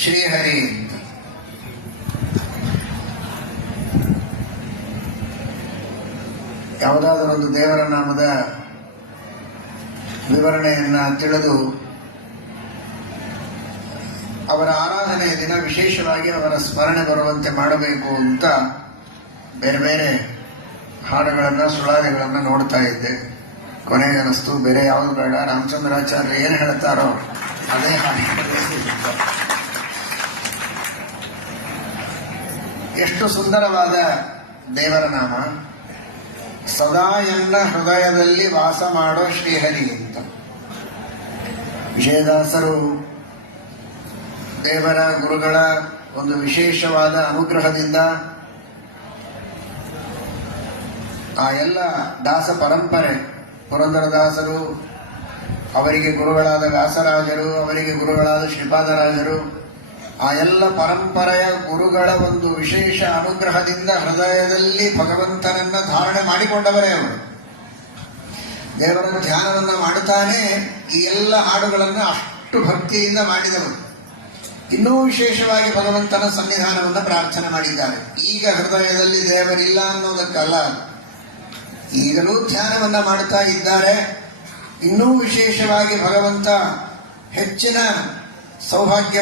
ಶ್ರೀಹರಿ ಅಂತ. ಯಾವುದಾದರೊಂದು ದೇವರ ನಾಮದ ವಿವರಣೆಯನ್ನ ತಿಳಿದು ಅವರ ಆರಾಧನೆಯ ದಿನ ವಿಶೇಷವಾಗಿ ಅವರ ಸ್ಮರಣೆ ಬರುವಂತೆ ಮಾಡಬೇಕು ಅಂತ ಬೇರೆ ಬೇರೆ ಹಾಡುಗಳನ್ನ ಸುಳಾದಿಗಳನ್ನ ನೋಡ್ತಾ ಇದ್ದೆ. ಕೊನೆಗೆ ಅನಿಸ್ತು ಬೇರೆ ಯಾವುದು ಬೇಡ, ರಾಮಚಂದ್ರಾಚಾರ್ಯ ಏನು ಹೇಳ್ತಾರೋ ಅದೇ ಹಾಡು. ಎಷ್ಟು ಸುಂದರವಾದ ದೇವರ ನಾಮ. ಸದಾ ಎನ್ನ ಹೃದಯದಲ್ಲಿ ವಾಸ ಮಾಡೋ ಶ್ರೀಹರಿ ಅಂತ. ವಿಜಯದಾಸರು ದೇವರ ಗುರುಗಳ ಒಂದು ವಿಶೇಷವಾದ ಅನುಗ್ರಹದಿಂದ ಆ ಎಲ್ಲ ದಾಸ ಪರಂಪರೆ, ಪುರಂದರದಾಸರು, ಅವರಿಗೆ ಗುರುಗಳಾದ ವ್ಯಾಸರಾಜರು, ಅವರಿಗೆ ಗುರುಗಳಾದ ಶ್ರೀಪಾದರಾಜರು, ಆ ಎಲ್ಲ ಪರಂಪರೆಯ ಗುರುಗಳ ಒಂದು ವಿಶೇಷ ಅನುಗ್ರಹದಿಂದ ಹೃದಯದಲ್ಲಿ ಭಗವಂತನನ್ನ ಧಾರಣೆ ಮಾಡಿಕೊಂಡವರೇ ಅವರು. ದೇವರ ಧ್ಯಾನವನ್ನ ಮಾಡುತ್ತಾನೆ ಈ ಎಲ್ಲ ಹಾಡುಗಳನ್ನು ಅಷ್ಟು ಭಕ್ತಿಯಿಂದ ಮಾಡಿದವರು. ಇನ್ನೂ ವಿಶೇಷವಾಗಿ ಭಗವಂತನ ಸನ್ನಿಧಾನವನ್ನು ಪ್ರಾರ್ಥನೆ ಮಾಡಿದ್ದಾರೆ. ಈಗ ಹೃದಯದಲ್ಲಿ ದೇವರಿಲ್ಲ ಅನ್ನೋದಕ್ಕಲ್ಲ, ಈಗಲೂ ಧ್ಯಾನವನ್ನ ಮಾಡುತ್ತಾ ಇದ್ದಾರೆ. ಇನ್ನೂ ವಿಶೇಷವಾಗಿ ಭಗವಂತ ಹೆಚ್ಚಿನ ಸೌಭಾಗ್ಯ